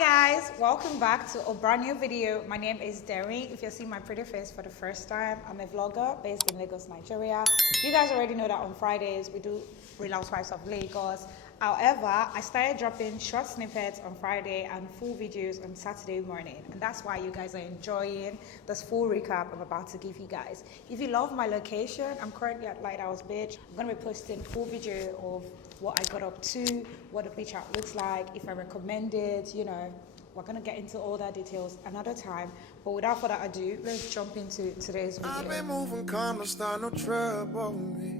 Guys, welcome back to a brand new video. My name is Derin. If you're seeing my pretty face for the first time, I'm a vlogger based in Lagos, Nigeria. You guys already know that on Fridays we do Rhol Housewives of Lagos. However, I started dropping short snippets on Friday and full videos on Saturday morning, and that's why you guys are enjoying this full recap I'm about to give you guys. If you love my location, I'm currently at Lighthouse Beach. I'm gonna be posting full video of what I got up to, what the beach out looks like, if I recommend it, you know. We're gonna get into all that details another time, but without further ado, let's jump into today's video. I've been moving calm, don't start no trouble with me.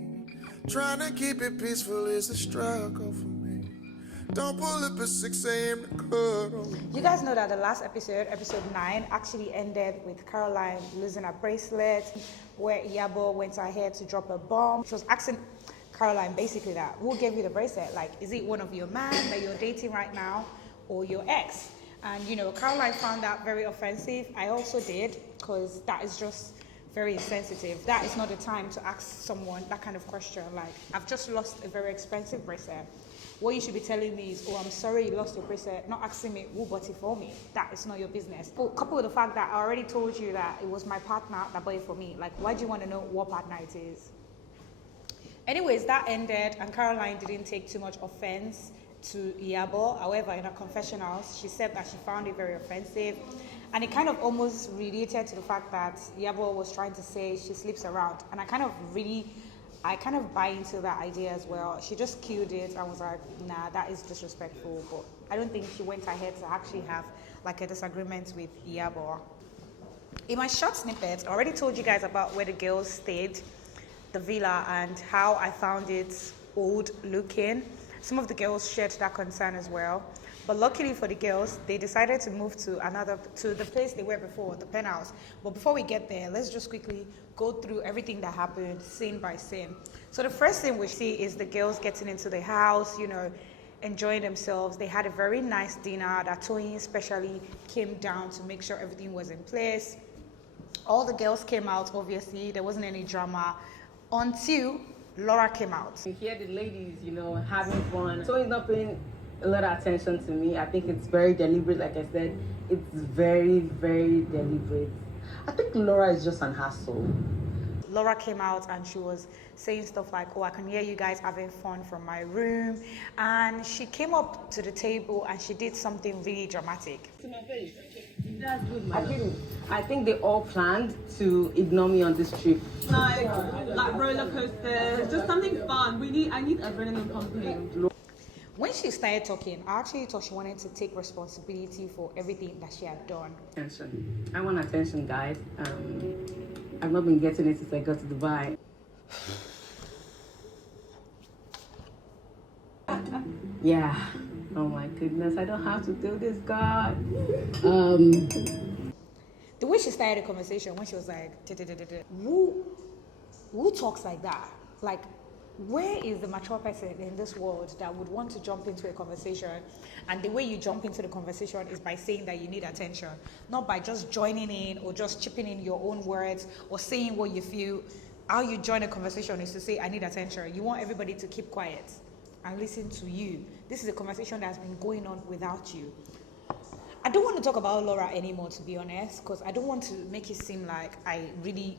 Trying to keep it peaceful is a struggle for me. Don't pull up at 6 a.m. to cuddle. You guys know that the last episode, episode 9, actually ended with Caroline losing her bracelet, where Yabo went ahead to drop a bomb. She was asking Caroline basically that, who gave you the bracelet? Like, is it one of your man that you're dating right now or your ex? And you know, Caroline found that very offensive. I also did, because that is just very insensitive. That is not the time to ask someone that kind of question. Like, I've just lost a very expensive bracelet. What you should be telling me is, oh, I'm sorry you lost your bracelet, not asking me who bought it for me. That is not your business. But coupled with the fact that I already told you that it was my partner that bought it for me. Like, why do you want to know what partner it is? Anyways, that ended, and Caroline didn't take too much offense to Yabo. However, in her confessionals, she said that she found it very offensive, and it kind of almost related to the fact that Yabo was trying to say she sleeps around, and I kind of buy into that idea as well. She just killed it and was like, nah, that is disrespectful, but I don't think she went ahead to actually have like a disagreement with Yabo. In my short snippet, I already told you guys about where the girls stayed, the villa, and how I found it old looking. Some of the girls shared that concern as well, but luckily for the girls, they decided to move to the place they were before, the penthouse. But before we get there, let's just quickly go through everything that happened scene by scene. So the first thing we see is the girls getting into the house, you know, enjoying themselves. They had a very nice dinner that Tony especially came down to make sure everything was in place. All the girls came out, obviously, there wasn't any drama until Laura came out. Here the ladies, you know, having fun. So he's not paying a lot of attention to me. I think it's very deliberate, like I said. It's very, very deliberate. I think Laura is just an hassle. Laura came out and she was saying stuff like, oh, I can hear you guys having fun from my room. And she came up to the table and she did something really dramatic. To my face. That's good, I didn't. I think they all planned to ignore me on this trip. Like roller coasters, just something fun. I need adrenaline pumping. When she started talking, I actually thought she wanted to take responsibility for everything that she had done. Attention. I want attention, guys. I've not been getting it since I got to Dubai. Yeah. Oh my goodness, I don't have to do this, God. The way she started the conversation, when she was like, who talks like that? Like, where is the mature person in this world that would want to jump into a conversation? And the way you jump into the conversation is by saying that you need attention, not by just joining in or just chipping in your own words or saying what you feel. How you join a conversation is to say, I need attention. You want everybody to keep quiet and listen to you. This is a conversation that's been going on without you. I don't want to talk about Laura anymore, to be honest, because I don't want to make it seem like I really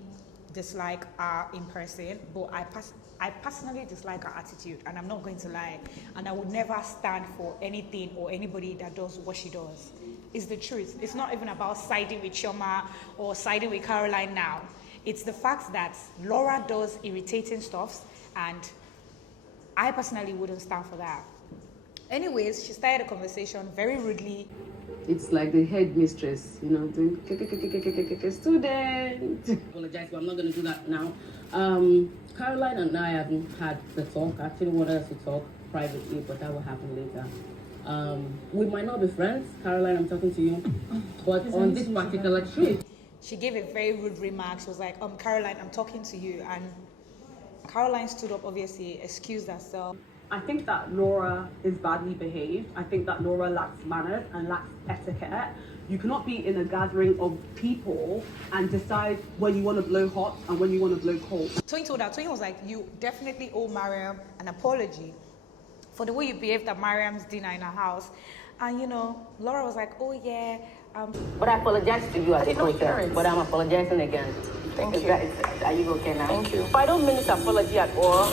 dislike her in person, but I personally dislike her attitude, and I'm not going to lie, and I would never stand for anything or anybody that does what she does. It's the truth. It's not even about siding with Chioma or siding with Caroline now. It's the fact that Laura does irritating stuff, and I personally wouldn't stand for that. Anyways, she started a conversation very rudely. It's like the headmistress, you know, doing student. Apologize, but I'm not going to do that now. Caroline and I haven't had the talk. I actually wanted us to talk privately, but that will happen later. We might not be friends. Caroline, I'm talking to you. But on this particular trip, she gave a very rude remark. She was like, Caroline, I'm talking to you. And Caroline stood up, obviously, excused herself. I think that Laura is badly behaved. I think that Laura lacks manners and lacks etiquette. You cannot be in a gathering of people and decide when you want to blow hot and when you want to blow cold. Tony told her, Tony was like, you definitely owe Mariam an apology for the way you behaved at Mariam's dinner in her house. And Laura was like, oh yeah. But I apologize to you as a concern, but I'm apologizing again. Thank you. Are you okay now? Thank you. I don't mean this apology at all.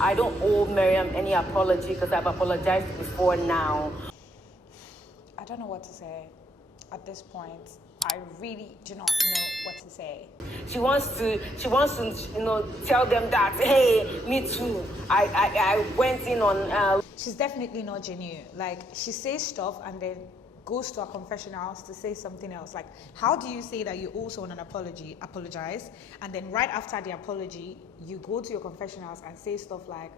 I don't owe Miriam any apology because I've apologized before now. I don't know what to say at this point. I really do not know what to say. She wants to, tell them that, hey, me too. I went in on. She's definitely not genuine. Like, she says stuff and then goes to a confessionals to say something else. Like, how do you say that you owe someone an apologize, and then right after the apology, you go to your confessionals and say stuff like,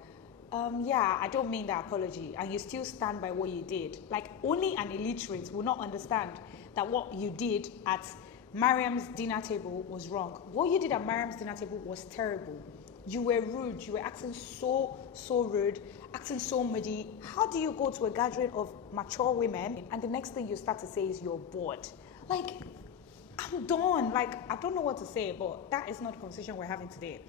yeah, I don't mean that apology, and you still stand by what you did. Like, only an illiterate will not understand that what you did at Mariam's dinner table was wrong. What you did at Mariam's dinner table was terrible. You were rude. You were acting so rude, acting so muddy. How do you go to a gathering of mature women and the next thing you start to say is you're bored? Like, I'm done. Like, I don't know what to say, but that is not the conversation we're having today.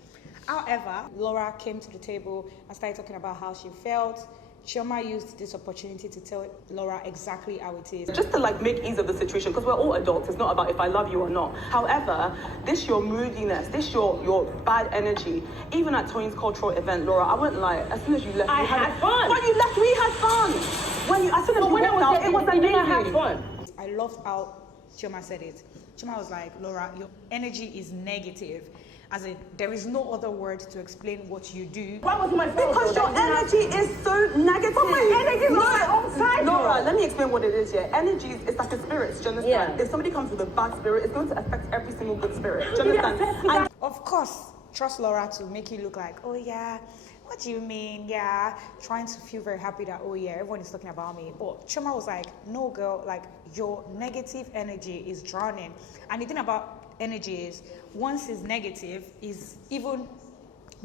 However, Laura came to the table and started talking about how she felt. Chioma used this opportunity to tell Laura exactly how it is. Just to make ease of the situation, because we're all adults. It's not about if I love you or not. However, this your moodiness, this your bad energy. Even at Toyin's cultural event, Laura, I wouldn't lie. As soon as you left, I had fun. When you left, we had fun. As soon as you walked out, it was amazing. I had fun. I loved how Chioma said it. Chioma was like, Laura, your energy is negative. As in, there is no other word to explain what you do. Why was my fault? Because your energy is so negative. But my energy is on my own side. Laura, let me explain what it is here. Energy is like a spirit, do you understand? Yeah. If somebody comes with a bad spirit, it's going to affect every single good spirit. Do you understand? And Of course, trust Laura to make you look like, oh yeah, what do you mean? Yeah, trying to feel very happy that, oh yeah, everyone is talking about me. But Chioma was like, no girl, like your negative energy is drowning. And the thing about energy is, once it's negative, is even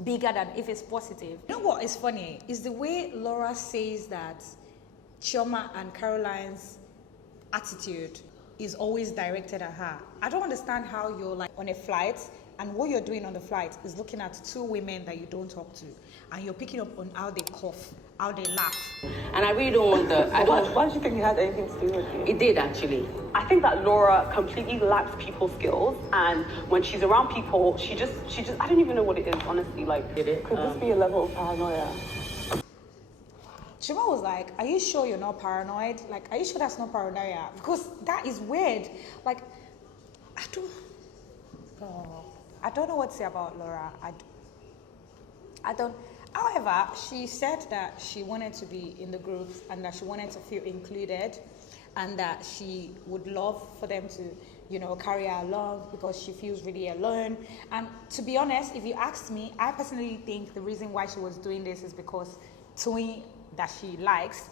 bigger than if it's positive. You know what is funny? Is the way Laura says that Chioma and Caroline's attitude is always directed at her. I don't understand how you're like on a flight and what you're doing on the flight is looking at two women that you don't talk to, and you're picking up on how they cough, how they laugh. And I really don't want the. why did you think it had anything to do with you? It did actually. I think that Laura completely lacks people skills, and when she's around people, she just I don't even know what it is, honestly. Like, Did it? could this be a level of paranoia? Chioma was like, are you sure you're not paranoid? Like, are you sure that's not paranoia? Because that is weird. Like, I don't know what to say about Laura. I don't. However, she said that she wanted to be in the group and that she wanted to feel included, and that she would love for them to, carry her along because she feels really alone. And to be honest, if you asked me, I personally think the reason why she was doing this is because Toyin that she likes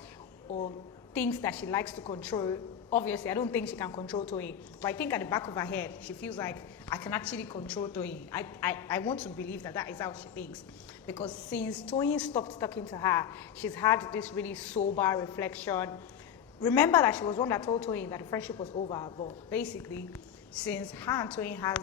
or things that she likes to control. Obviously, I don't think she can control Toyin, but I think at the back of her head, she feels like I can actually control Toyin. I want to believe that is how she thinks. Because since Toyin stopped talking to her, she's had this really sober reflection. Remember that she was one that told Toyin that the friendship was over, but basically, since her and Toyin had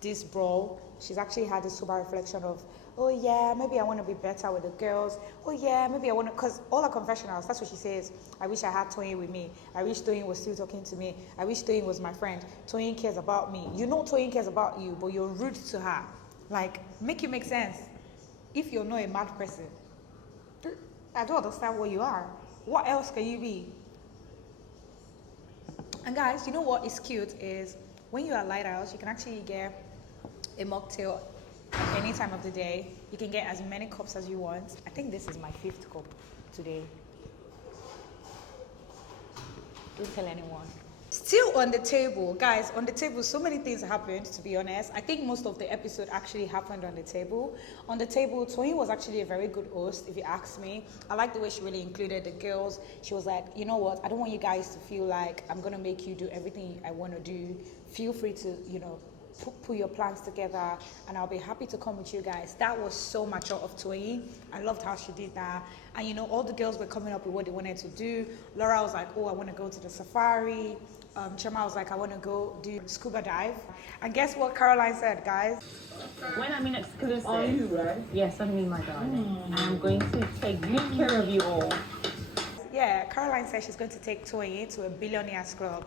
this brawl, she's actually had this sober reflection of, oh yeah, maybe I want to be better with the girls. Oh yeah, maybe I want to, because all her confessionals, that's what she says. I wish I had Toyin with me. I wish Toyin was still talking to me. I wish Toyin was my friend. Toyin cares about me. You know Toyin cares about you, but you're rude to her. Like, make it make sense. If you're not a mad person, I don't understand what you are. What else can you be? And guys, you know what is cute is when you are lighthouse, you can actually get a mocktail at any time of the day. You can get as many cups as you want. I think this is my 5th cup today. Don't tell anyone. Still on the table, guys, on the table, so many things happened, to be honest. I think most of the episode actually happened on the table. On the table, Toyin was actually a very good host, if you ask me. I like the way she really included the girls. She was like, you know what, I don't want you guys to feel like I'm going to make you do everything I want to do. Feel free to, put your plans together, and I'll be happy to come with you guys. That was so mature of Toyin. I loved how she did that. And all the girls were coming up with what they wanted to do. Laura was like, oh, I want to go to the safari. Chioma was like, I want to go do scuba dive. And guess what Caroline said, guys? When I'm in exclusive. Are you, right? Yes, I'm in, my darling. I'm going to take good care of you all. Yeah, Caroline said she's going to take Toyin to a billionaire's club.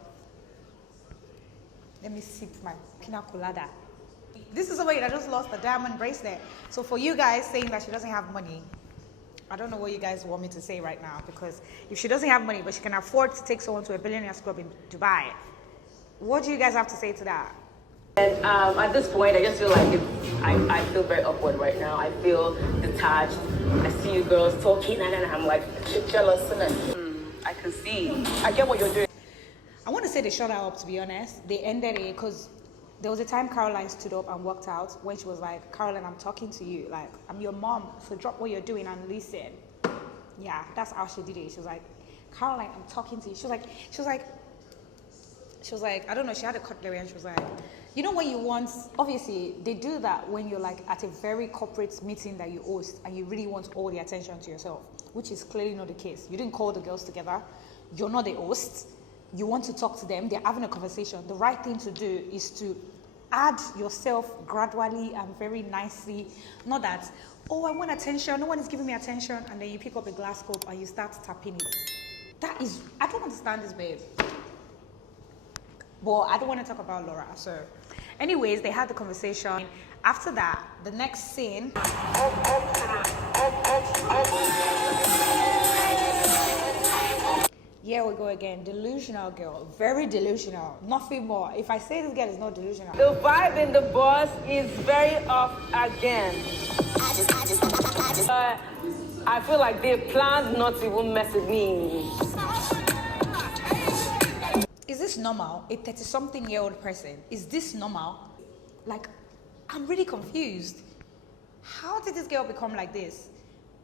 Let me sip my pina colada. This is somebody that just lost a diamond bracelet. So for you guys saying that she doesn't have money, I don't know what you guys want me to say right now, because if she doesn't have money but she can afford to take someone to a billionaire's club in Dubai, what do you guys have to say to that? And at this point, I just feel like I feel very awkward right now. I feel detached. I see you girls talking, and then I'm like jealous. I can see. I get what you're doing. I want to say they shut her up, to be honest. They ended it because there was a time Caroline stood up and walked out when she was like, Caroline, I'm talking to you. Like, I'm your mom, so drop what you're doing and listen. Yeah, that's how she did it. She was like, Caroline, I'm talking to you. She was like, I don't know, she had a cutlery and she was like, you know when you want, obviously they do that when you're like at a very corporate meeting that you host and you really want all the attention to yourself, which is clearly not the case. You didn't call the girls together. You're not the host. You want to talk to them. They're having a conversation. The right thing to do is to add yourself gradually and very nicely. Not that, oh, I want attention. No one is giving me attention. And then you pick up a glass cup and you start tapping it. That is, I don't understand this, babe. But I don't want to talk about Laura. So anyways, they had the conversation. After that, the next scene. Here we go again. Delusional girl. Very delusional. Nothing more. If I say this girl is not delusional. The vibe in the bus is very off again. I feel like they planned not to even mess with me. Is this normal? A 30-something-year-old person. Is this normal? Like, I'm really confused. How did this girl become like this?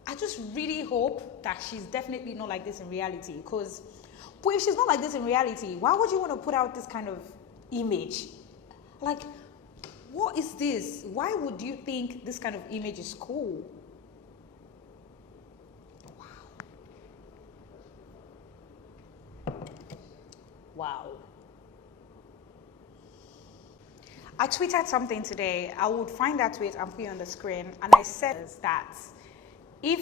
I just really hope that she's definitely not like this in reality. Because, but if she's not like this in reality, why would you want to put out this kind of image? Like, what is this? Why would you think this kind of image is cool? Wow. I tweeted something today. I would find that tweet and put it on the screen. And I said that if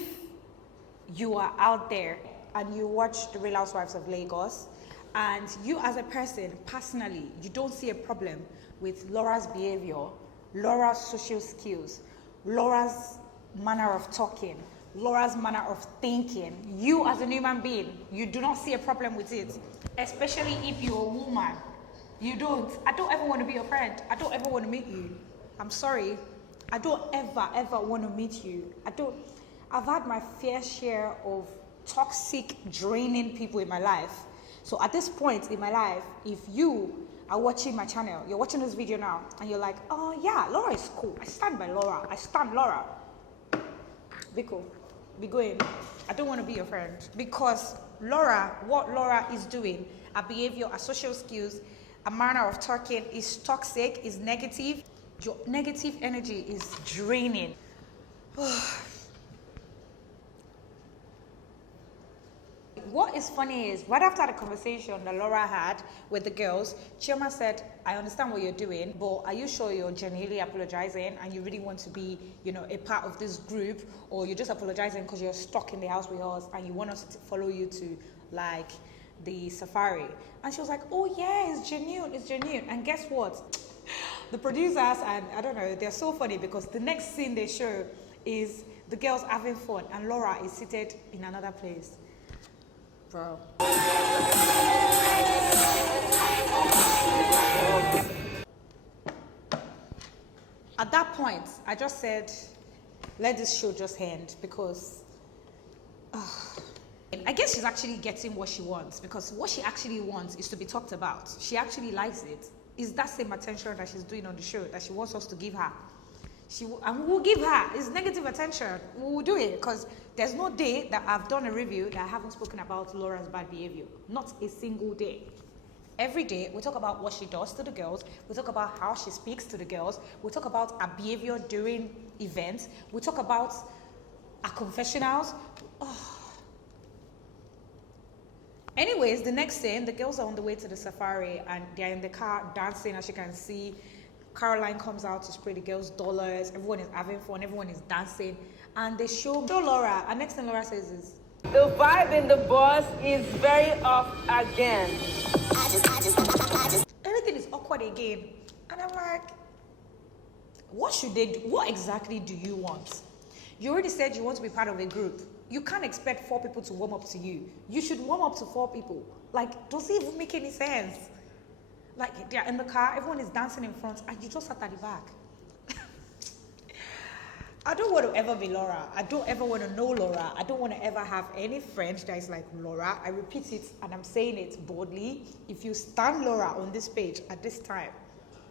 you are out there and you watch the Real Housewives of Lagos and you as a person, personally, you don't see a problem with Laura's behavior, Laura's social skills, Laura's manner of talking, Laura's manner of thinking, you as a human being, you do not see a problem with it. Especially if you're a woman. You don't. I don't ever want to be your friend. I don't ever want to meet you. I'm sorry. I don't ever want to meet you. I've had my fair share of toxic, draining people in my life. So at this point in my life, if you are watching my channel, you're watching this video now, and you're like, oh yeah, Laura is cool. I stand by Laura. I stand Laura. Be cool. Be going. I don't want to be your friend. Because Laura, what Laura is doing, her behavior, her social skills, her manner of talking is toxic, is negative. Your negative energy is draining. What is funny is, right after the conversation that Laura had with the girls, Chioma said, I understand what you're doing, but are you sure you're genuinely apologizing and you really want to be, a part of this group, or you're just apologizing because you're stuck in the house with us and you want us to follow you to, like, the safari? And she was like, oh yeah, it's genuine. And guess what? The producers, and I don't know, they're so funny because the next scene they show is the girls having fun and Laura is seated in another place. Bro. At that point, I just said, let this show just end, because I guess she's actually getting what she wants, because what she actually wants is to be talked about. She actually likes it. It's that same attention that she's doing on the show that she wants us to give her. And we'll give her. It's negative attention. We'll do it, because there's no day that I've done a review that I haven't spoken about Laura's bad behavior. Not a single day. Every day, we talk about what she does to the girls. We talk about how she speaks to the girls. We talk about her behavior during events. We talk about her confessionals. Anyways, the next scene, the girls are on the way to the safari and they're in the car dancing, as you can see. Caroline comes out to spray the girls dollars. Everyone is having fun. Everyone is dancing. And they show Laura. And next thing Laura says is, The vibe in the bus is very off again. Everything is awkward again. And I'm like, what should they do? What exactly do you want? You already said you want to be part of a group. You can't expect 4 people to warm up to you. You should warm up to 4 people. Like, does it even make any sense? Like, they're in the car, everyone is dancing in front, and you just sat at the back. I don't want to ever be Laura. I don't ever want to know Laura. I don't want to ever have any friend that is like Laura. I repeat it, and I'm saying it boldly. If you stand Laura on this page at this time,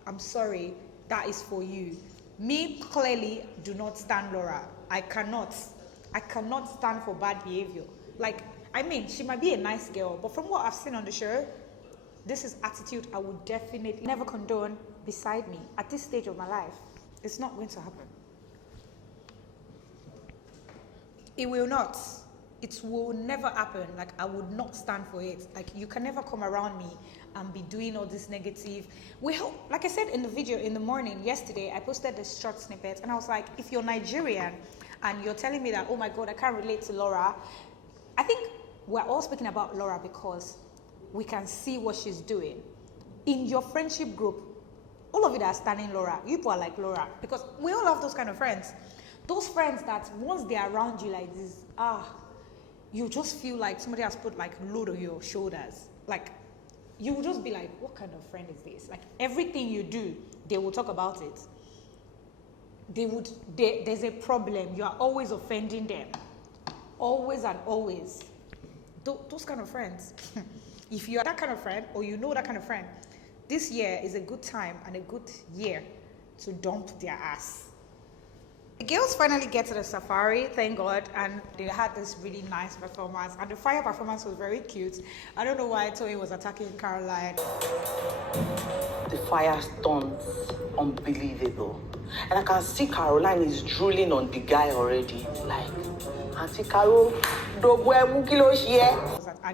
I'm sorry, that is for you. Me, clearly, do not stand Laura. I cannot stand for bad behavior. Like, I mean, she might be a nice girl, but from what I've seen on the show, this is attitude I would definitely never condone beside me at this stage of my life. It's not going to happen. It will not. It will never happen. Like, I would not stand for it. Like, you can never come around me and be doing all this negative. We hope, like I said in the video in the morning yesterday, I posted this short snippet and I was like, if you're Nigerian and you're telling me that, oh my God, I can't relate to Laura, I think we're all speaking about Laura because we can see what she's doing. In your friendship group, all of you that are standing Laura, you people are like Laura because we all have those kind of friends. Those friends that once they're around you like this, you just feel like somebody has put like load on your shoulders. Like, you will just be like, what kind of friend is this? Like, everything you do, they will talk about it. There's a problem. You are always offending them. Always and always. Those kind of friends. If you are that kind of friend, or you know that kind of friend, this year is a good time and a good year to dump their ass. The girls finally get to the safari, thank God, and they had this really nice performance, and the fire performance was very cute. I don't know why Toyin was attacking Caroline. The fire stunts, unbelievable. And I can see Caroline is drooling on the guy already. Like, Auntie Caro, and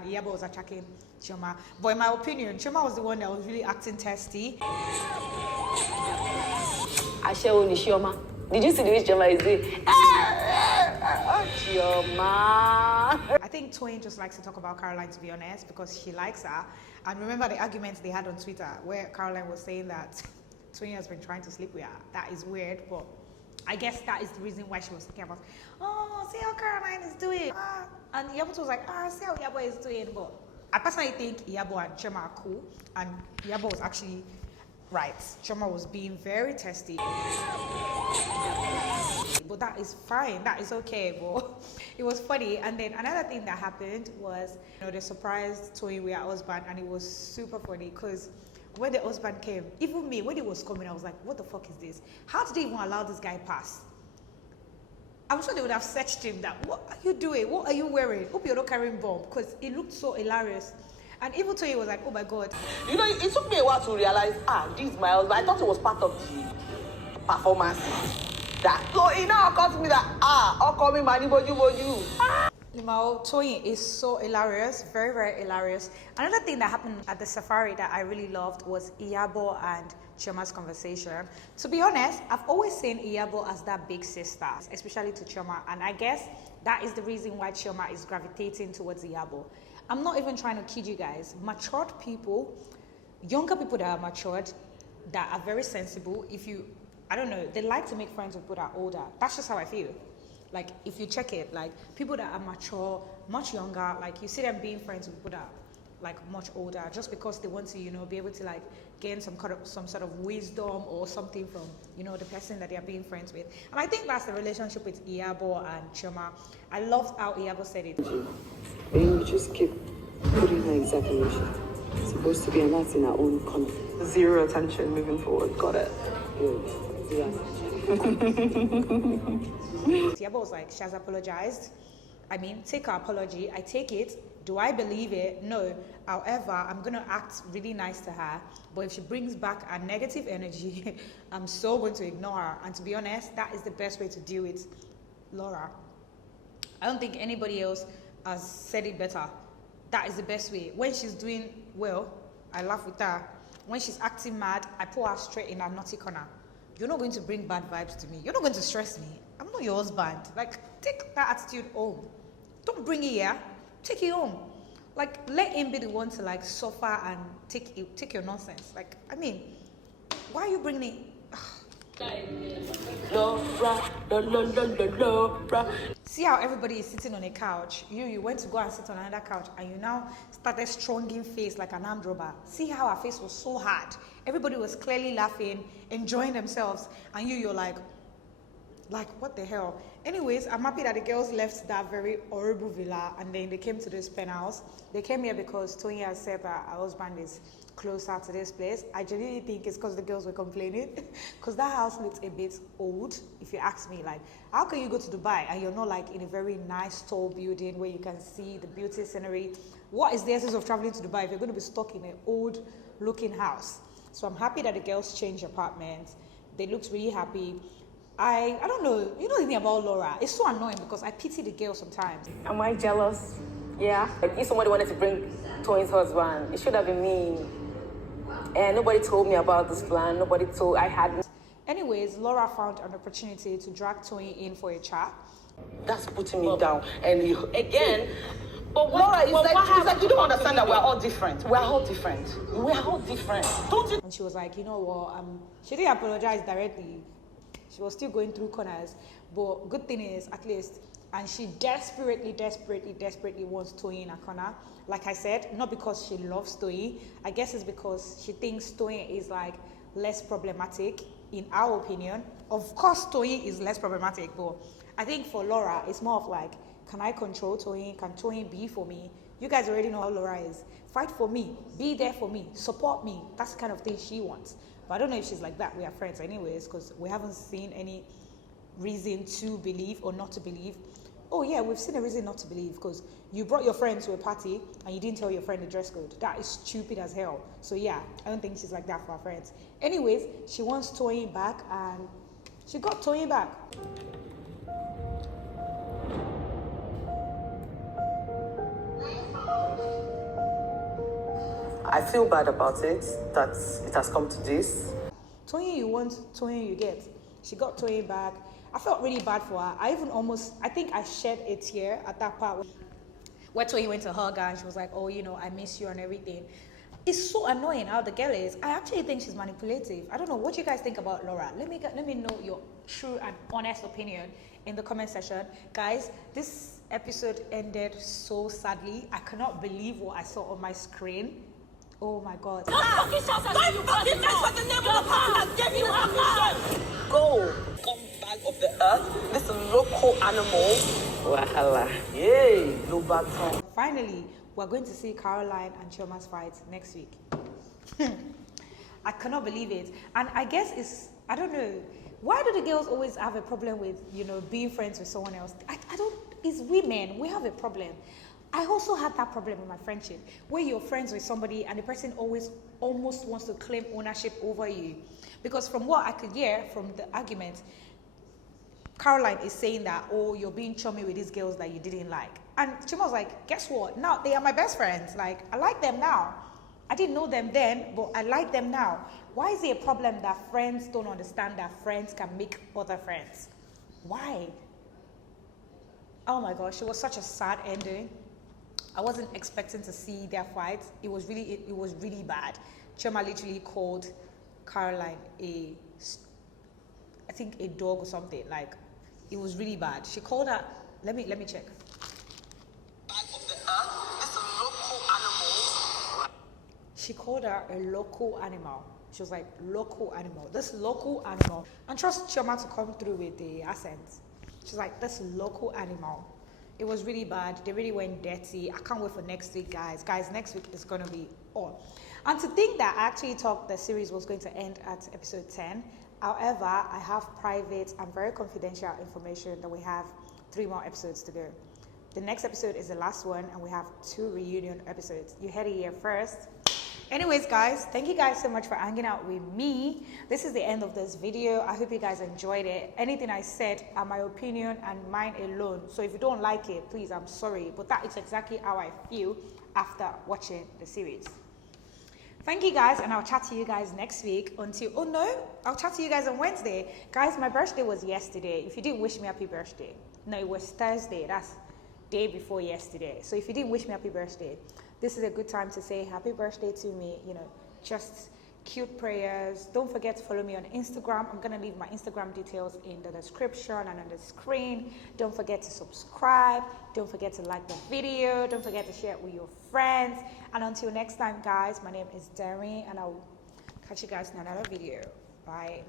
Iyabo was attacking Chioma. But in my opinion, Chioma was the one that was really acting testy. Ashewo ni Chioma. Did you see the way Chioma is doing? Chioma. I think Toyin just likes to talk about Caroline, to be honest, because she likes her. And remember the arguments they had on Twitter where Caroline was saying that Toyin has been trying to sleep with her. That is weird, but I guess that is the reason why she was thinking about, oh, see how Caroline is doing. And Iyabo was like, see how Iyabo is doing. But I personally think Iyabo and Chioma are cool. And Iyabo was actually right. Chioma was being very testy. But that is fine. That is okay. But it was funny. And then another thing that happened was, they surprised Toyin with her husband. And it was super funny because when the husband came, even me, when he was coming, I was like, what the fuck is this? How did they even allow this guy pass? I'm sure they would have searched him that, what are you doing? What are you wearing? Hope you're not carrying bomb, because it looked so hilarious. And even Toyin was like, oh my God. It took me a while to realize, this is my husband. I thought it was part of the performance. So it now occurred to me that, I'll call me Mani Boju. Limao, Toyin is so hilarious, very, very hilarious. Another thing that happened at the safari that I really loved was Iyabo and Chioma's conversation. To be honest, I've always seen Iyabo as that big sister, especially to Chioma, and I guess that is the reason why Chioma is gravitating towards Iyabo. I'm not even trying to kid you guys. Matured people, younger people that are matured, that are very sensible, I don't know, they like to make friends with people that are older. That's just how I feel. Like, if you check it, like, people that are mature, much younger, like, you see them being friends with people that are, like, much older, just because they want to, be able to, like, gain some sort of wisdom or something from, the person that they are being friends with. And I think that's the relationship with Iyabo and Chioma. I loved how Iyabo said it. You just keep putting her exactly where she's supposed to be, and that's in her own corner. Zero attention moving forward. Got it. Iyabo was like, she has apologized. I mean, take her apology. I take it. Do I believe it? No. However, I'm going to act really nice to her. But if she brings back a negative energy, I'm so going to ignore her. And to be honest, that is the best way to deal with Laura. I don't think anybody else has said it better. That is the best way. When she's doing well, I laugh with her. When she's acting mad, I pull her straight in her naughty corner. You're not going to bring bad vibes to me. You're not going to stress me. I'm not your husband. Like, take that attitude home. Don't bring it here. Take it home. Like, let him be the one to like suffer and take your nonsense. Like, I mean, why are you bringing it? Laura. See how everybody is sitting on a couch. You went to go and sit on another couch, and you now started stronging face like an armed robber. See how her face was so hard. Everybody was clearly laughing, enjoying themselves, and you're like, what the hell? Anyways, I'm happy that the girls left that very horrible villa and then they came to this penthouse. They came here because Tony has said that her husband is closer to this place. I genuinely think it's because the girls were complaining, because that house looks a bit old, if you ask me. Like, how can you go to Dubai and you're not like in a very nice tall building where you can see the beauty scenery? What is the essence of traveling to Dubai if you're going to be stuck in an old looking house? So I'm happy that the girls changed apartments. They looked really happy. I don't know, you know the thing about Laura, it's so annoying because I pity the girl sometimes. Am I jealous? Yeah. Like if somebody wanted to bring Tony's husband, it should have been me. And nobody told me about this plan. I hadn't. Anyways, Laura found an opportunity to drag Tony in for a chat. That's putting me down. And again, but Laura, it's like you don't understand that we're all different. We're all different. Don't you? And she was like, you know what, she didn't apologize directly. She was still going through corners, but good thing is, at least, and she desperately wants Toyin in a corner. Like I said, not because she loves Toyin. I guess it's because she thinks Toyin is like less problematic, in our opinion. Of course, Toyin is less problematic, but I think for Laura, it's more of like, can I control Toyin? Can Toyin be for me? You guys already know how Laura is. Fight for me, be there for me, support me. That's the kind of thing she wants. But I don't know if she's like that. We are friends anyways, because we haven't seen any reason to believe or not to believe. Oh yeah, we've seen a reason not to believe, because you brought your friend to a party and you didn't tell your friend the dress code. That is stupid as hell. So yeah, I don't think she's like that for her friends. Anyways, she wants Toyin back and she got Toyin back. I feel bad about it, that it has come to this. Toyin you want, Toyin you get. She got Toyin back. I felt really bad for her. I think I shed a tear at that part where Toyin went to hug her and she was like, oh, you know, I miss you and everything. It's so annoying how the girl is. I actually think she's manipulative. I don't know, what you guys think about Laura? Let me know your true and honest opinion in the comment section. Guys, this episode ended so sadly. I cannot believe what I saw on my screen. Oh my God. Go! Come back of the earth. This local animal. Wahala. Yay, no baton. Finally, we're going to see Caroline and Chioma's fight next week. I cannot believe it. And I guess I don't know, why do the girls always have a problem with, you know, being friends with someone else? It's women, we have a problem. I also had that problem in my friendship, where you're friends with somebody and the person always almost wants to claim ownership over you. Because from what I could hear from the argument, Caroline is saying that, oh, you're being chummy with these girls that you didn't like. And Chima was like, guess what? Now they are my best friends. Like, I like them now. I didn't know them then, but I like them now. Why is it a problem that friends don't understand that friends can make other friends? Why? Oh my gosh, it was such a sad ending. I wasn't expecting to see their fight. It was really bad. Chioma literally called Caroline I think a dog or something. Like, it was really bad. She called her, let me check. She called her a local animal. She was like, local animal. This local animal. And trust Chioma to come through with the accent. She's like, this local animal. It was really bad. They really went dirty. I can't wait for next week, guys. Guys, next week is going to be on. And to think that I actually thought the series was going to end at episode 10. However, I have private and very confidential information that we have 3 more episodes to go. The next episode is the last one, and we have 2 reunion episodes. You heard it here first. Anyways, guys, thank you guys so much for hanging out with me. This is the end of this video. I hope you guys enjoyed it. Anything I said are my opinion and mine alone. So if you don't like it, please, I'm sorry. But that is exactly how I feel after watching the series. Thank you guys, and I'll chat to you guys next week I'll chat to you guys on Wednesday. Guys, my birthday was yesterday. If you didn't wish me happy birthday. No, it was Thursday. day before yesterday. So if you didn't wish me happy birthday, this is a good time to say happy birthday to me. You know, just cute prayers. Don't forget to follow me on Instagram. I'm gonna leave my Instagram details in the description and on the screen. Don't forget to subscribe. Don't forget to like the video. Don't forget to share it with your friends. And until next time, guys, my name is Derin, and I'll catch you guys in another video. Bye.